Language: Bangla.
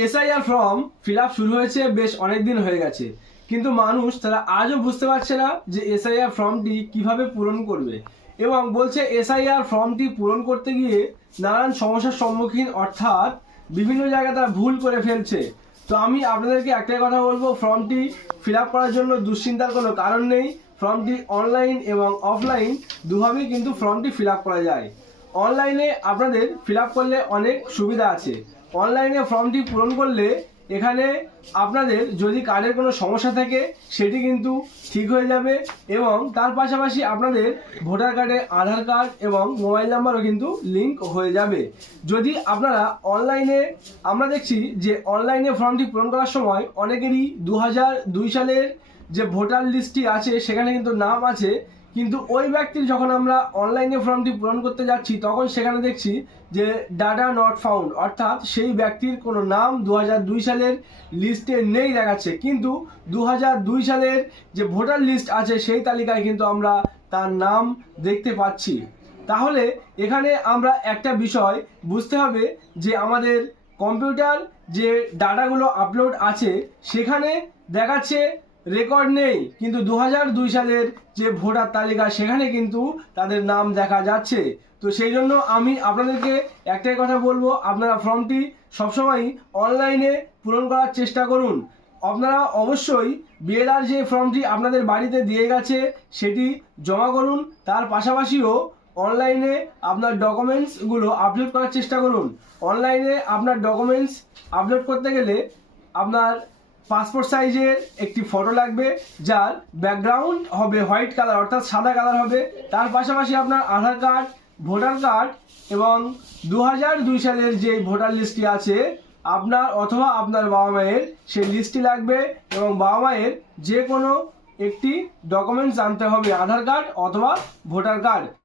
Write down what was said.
এসআইআর ফর্ম ফিল আপ শুরু হয়েছে বেশ অনেক দিন হয়ে গেছে, কিন্তু মানুষ তারা আজও বুঝতে পারছে না যে এসআইআর ফর্মটি কিভাবে পূরণ করবে এবং বলছে এসআইআর ফর্মটি পূরণ করতে গিয়ে নানান সমস্যার সম্মুখীন, অর্থাৎ বিভিন্ন জায়গায় তারা ভুল করে ফেলছে। তো আমি আপনাদেরকে একটাই কথা বলবো, ফর্মটি ফিল আপ করার জন্য দুশ্চিন্তার কোনো কারণ নেই। ফর্মটি অনলাইন এবং অফলাইন দুভাবেই কিন্তু ফর্মটি ফিল আপ করা যায়। অনলাইনে আপনাদের ফিল আপ করলে অনেক সুবিধা আছে। অনলাইনে ফর্মটি পূরণ করলে এখানে আপনাদের যদি কার্ডের কোনো সমস্যা থাকে সেটি কিন্তু ঠিক হয়ে যাবে এবং তার পাশাপাশি আপনাদের ভোটার কার্ডে আধার কার্ড এবং মোবাইল নাম্বারও কিন্তু লিঙ্ক হয়ে যাবে। যদি আপনারা অনলাইনে, আমরা দেখছি যে অনলাইনে ফর্মটি পূরণ করার সময় অনেকেরই 2002 সালের যে ভোটার লিস্টটি আছে সেখানে কিন্তু নাম আছে, কিন্তু ওই ব্যক্তির যখন আমরা অনলাইনে ফর্মটি পূরণ করতে যাচ্ছি তখন সেখানে দেখছি যে ডাটা নট ফাউন্ড, অর্থাৎ সেই ব্যক্তির কোনো নাম 2002 সালের লিস্টে নেই দেখাচ্ছে, কিন্তু 2002 সালের যে ভোটার লিস্ট আছে সেই তালিকায় কিন্তু আমরা তার নাম দেখতে পাচ্ছি। তাহলে এখানে আমরা একটা বিষয় বুঝতে হবে যে আমাদের কম্পিউটার যে ডাটাগুলো আপলোড আছে সেখানে দেখাচ্ছে রেকর্ড নেই, কিন্তু 2002 সালের যে ভোটার তালিকা সেখানে কিন্তু তাদের নাম দেখা যাচ্ছে। তো সেই জন্য আমি আপনাদেরকে একটাই কথা বলবো, আপনারা ফর্মটি সবসময় অনলাইনে পূরণ করার চেষ্টা করুন। আপনারা অবশ্যই বিএলআর যে ফর্মটি আপনাদের বাড়িতে দিয়ে গেছে সেটি জমা করুন, তার পাশাপাশিও অনলাইনে আপনার ডকুমেন্টসগুলো আপলোড করার চেষ্টা করুন। অনলাইনে আপনার ডকুমেন্টস আপলোড করতে গেলে আপনার পাসপোর্ট সাইজের একটি ফটো লাগবে, যার ব্যাকগ্রাউন্ড হবে হোয়াইট কালার, অর্থাৎ সাদা কালার হবে। তার পাশাপাশি আপনার আধার কার্ড, ভোটার কার্ড এবং 2002 সালের যে ভোটার লিস্টটি আছে আপনার অথবা আপনার বাবা মায়ের, সেই লিস্টটি লাগবে এবং বাবা মায়ের যে কোনো একটি ডকুমেন্টস আনতে হবে, আধার কার্ড অথবা ভোটার কার্ড।